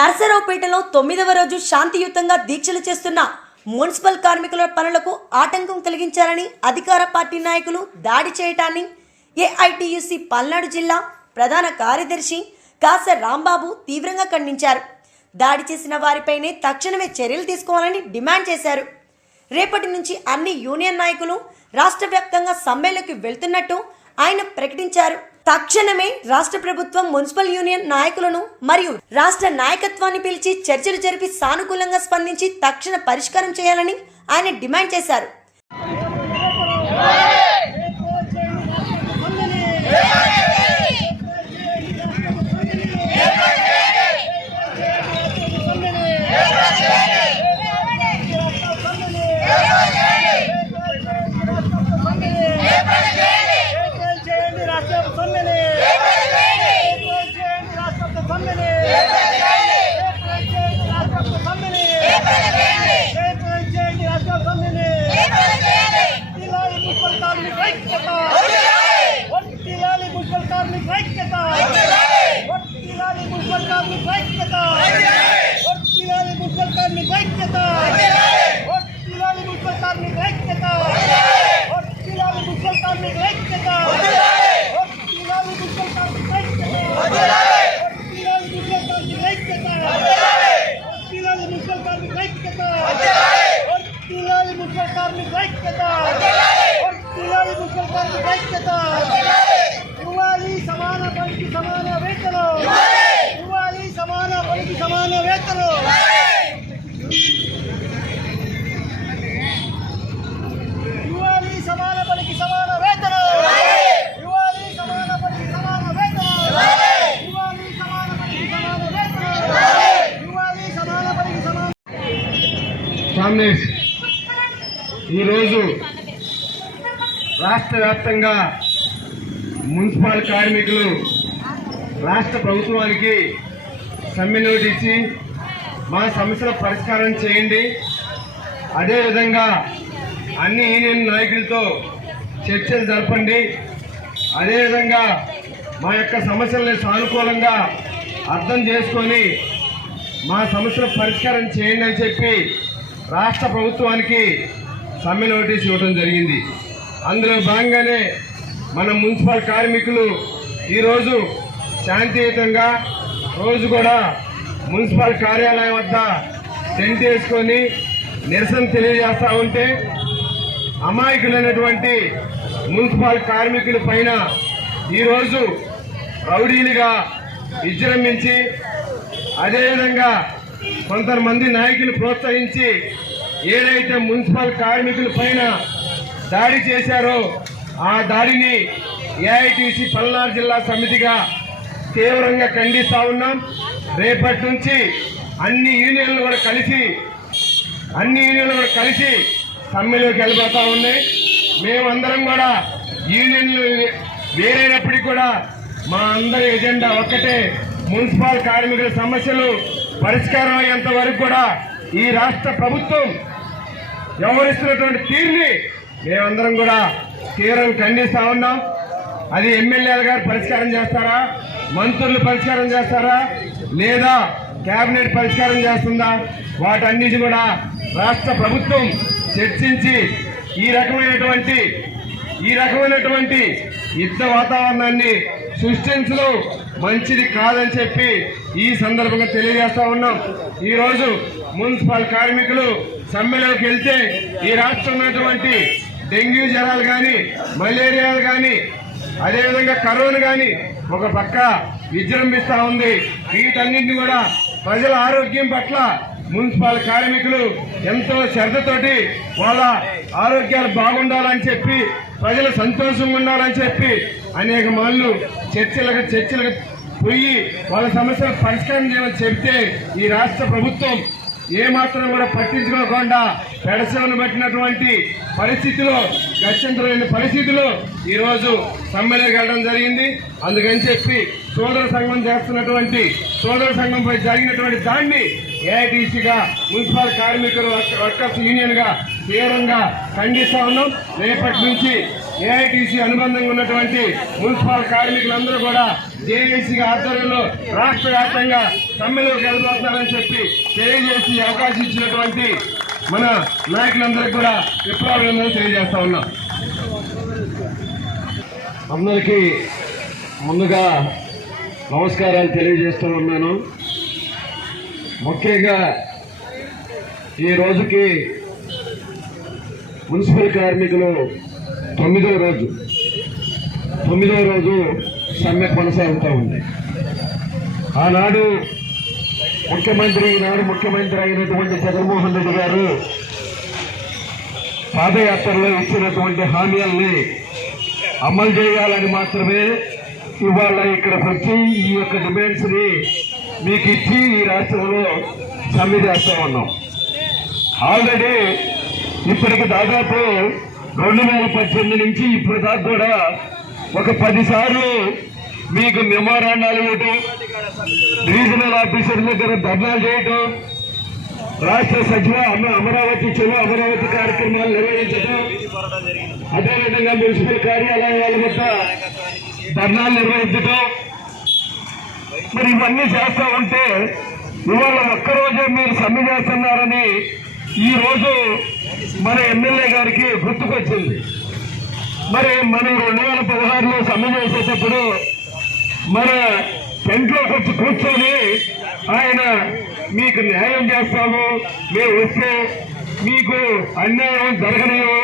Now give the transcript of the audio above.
నర్సరావుపేటలో 9వ రోజు శాంతియుతంగా దీక్షలు చేస్తున్న మున్సిపల్ కార్మికుల పనులకు ఆటంకం కలిగించారని అధికార పార్టీ నాయకులు దాడి చేయటాన్ని ఏఐటియుసి పల్నాడు జిల్లా ప్రధాన కార్యదర్శి కాస రాంబాబు తీవ్రంగా ఖండించారు. దాడి చేసిన వారిపైనే తక్షణమే చర్యలు తీసుకోవాలని డిమాండ్ చేశారు. రేపటి నుంచి అన్ని యూనియన్ నాయకులు రాష్ట్ర వ్యాప్తంగా సమ్మెలోకి వెళ్తున్నట్టు ఆయన ప్రకటించారు. తక్షణమే రాష్ట్ర ప్రభుత్వం మున్సిపల్ యూనియన్ నాయకులను మరియు రాష్ట్ర నాయకత్వాన్ని పిలిచి చర్చలు జరిపి సానుకూలంగా స్పందించి తక్షణ పరిష్కారం చేయాలని ఆయన డిమాండ్ చేశారు. ఈరోజు రాష్ట్ర వ్యాప్తంగా మున్సిపల్ కార్మికులు రాష్ట్ర ప్రభుత్వానికి సమ్మె నోటీసి మా సమస్యల పరిష్కారం చేయండి, అదేవిధంగా అన్ని యూనియన్ నాయకులతో చర్చలు జరపండి, అదేవిధంగా మా యొక్క సమస్యలను సానుకూలంగా అర్థం చేసుకొని మా సమస్యల పరిష్కారం చేయండి అని చెప్పి రాష్ట్ర ప్రభుత్వానికి సమ్మె నోటీస్ ఇవ్వడం జరిగింది. అందులో భాగంగానే మన మున్సిపల్ కార్మికులు ఈరోజు శాంతియుతంగా రోజు కూడా మున్సిపల్ కార్యాలయం వద్ద టెంట్ వేసుకొని నిరసన తెలియజేస్తూ ఉంటే అమాయకులైనటువంటి మున్సిపల్ కార్మికుల పైన ఈరోజు రౌడీలుగా విజృంభించి అదేవిధంగా కొంతమంది నాయకులు ప్రోత్సహించి ఏదైతే మున్సిపల్ కార్మికుల పైన దాడి చేశారో ఆ దాడిని ఏఐటిసి పల్నాడు జిల్లా సమితిగా తీవ్రంగా ఖండిస్తా ఉన్నాం. రేపటి నుంచి అన్ని యూనియన్లు కూడా కలిసి సమ్మెలోకి వెళ్ళిపోతా ఉన్నాయి. మేమందరం కూడా యూనియన్లు వేరైనప్పటికీ కూడా మా అందరి ఎజెండా ఒక్కటే, మున్సిపల్ కార్మికుల సమస్యలు పరిష్కారం అయ్యేంత వరకు కూడా ఈ రాష్ట్ర ప్రభుత్వం వ్యవహరిస్తున్నటువంటి తీరుని మేమందరం కూడా తీవ్రంగా ఖండిస్తా ఉన్నాం. అది ఎమ్మెల్యేలు గారు పరిష్కారం చేస్తారా, మంత్రులు పరిష్కారం చేస్తారా, లేదా కేబినెట్ పరిష్కారం చేస్తుందా, వాటన్నిటి కూడా రాష్ట్ర ప్రభుత్వం చర్చించి ఈ రకమైనటువంటి యుద్ధ వాతావరణాన్ని సృష్టించడం మంచిది కాదని చెప్పి ఈ సందర్భంగా తెలియజేస్తా ఉన్నాం. ఈరోజు మున్సిపల్ కార్మికులు సమ్మెలోకి వెళ్తే ఈ రాష్ట్రంలో ఉన్నటువంటి డెంగ్యూ జ్వరాలు కానీ, మలేరియాలు కానీ, అదేవిధంగా కరోనా కానీ ఒక పక్క విజృంభిస్తూ ఉంది. వీటన్నింటినీ కూడా ప్రజల ఆరోగ్యం పట్ల మున్సిపల్ కార్మికులు ఎంతో శ్రద్ధతోటి వాళ్ళ ఆరోగ్యాలు బాగుండాలని చెప్పి, ప్రజలు సంతోషంగా ఉండాలని చెప్పి అనేక మార్లు చర్చలకు పోయి వాళ్ళ సమస్యలు పరిష్కారం చేయమని చెబితే ఈ రాష్ట్ర ప్రభుత్వం ఏమాత్రం కూడా పట్టించుకోకుండా పెడసెవను పెట్టినటువంటి పరిస్థితిలో, గత్యంతరమైన పరిస్థితిలో ఈరోజు సమ్మెలోకి వెళ్ళడం జరిగింది. అందుకని చెప్పి సోదర సంఘంపై జరిగినటువంటి దాన్ని ఏఐటీసీగా మున్సిపల్ కార్మికులు వర్కర్స్ యూనియన్గా తీవ్రంగా ఖండిస్తా ఉన్నాం. రేపటి నుంచి ఏఐటీసీ అనుబంధంగా ఉన్నటువంటి మున్సిపల్ కార్మికులందరూ కూడా జేఏసీ ఆధ్వర్యంలో రాష్ట్ర వ్యాప్తంగా సమ్మెలోకి వెళ్ళబోతున్నారని చెప్పి తెలియజేసి అవకాశం ఇచ్చినటువంటి మన నాయకులందరికీ కూడా విప్లవాభినందనలు తెలియజేస్తా ఉన్నాం. అందరికీ ముందుగా నమస్కారాలు తెలియజేస్తూ ఉన్నాను. ముఖ్యంగా ఈ రోజుకి మున్సిపల్ కార్మికులు 9వ రోజు సమ్మె కొనసాగుతూ ఉంది. ఈనాడు ముఖ్యమంత్రి అయినటువంటి జగన్మోహన్ రెడ్డి గారు పాదయాత్రలో ఇచ్చినటువంటి హామీల్ని అమలు చేయాలని మాత్రమే ఇవాళ ఇక్కడికి వచ్చి ఈ యొక్క డిమాండ్స్ ని మీకు ఇచ్చి ఈ రాష్ట్రంలో సమ్మె చేస్తా ఉన్నాం. ఆల్రెడీ ఇప్పటికి దాదాపు 2018 నుంచి ఇప్పుడు దాకా కూడా ఒక 10 సార్లు మీకు మెమోరాండాలు ఇవ్వటం, రీజనల్ ఆఫీసర్ దగ్గర ధర్నాలు చేయటం, రాష్ట్ర సచివ అమరావతి కార్యక్రమాలు నిర్వహించడం, అదేవిధంగా మున్సిపల్ కార్యాలయాల వద్ద ధర్నాలు నిర్వహించడం, మరి ఇవన్నీ చేస్తా ఉంటే ఇవాళ ఒక్కరోజే మీరు సమ్మె చేస్తున్నారని ఈ రోజు మన ఎమ్మెల్యే గారికి గుర్తుకొచ్చింది. మరి మనం 2016లో సమ్మె చేసేటప్పుడు మన టెంట్లోకి వచ్చి కూర్చొని ఆయన మీకు న్యాయం చేస్తాము, మేము వస్తే మీకు అన్యాయం జరగనివ్వం,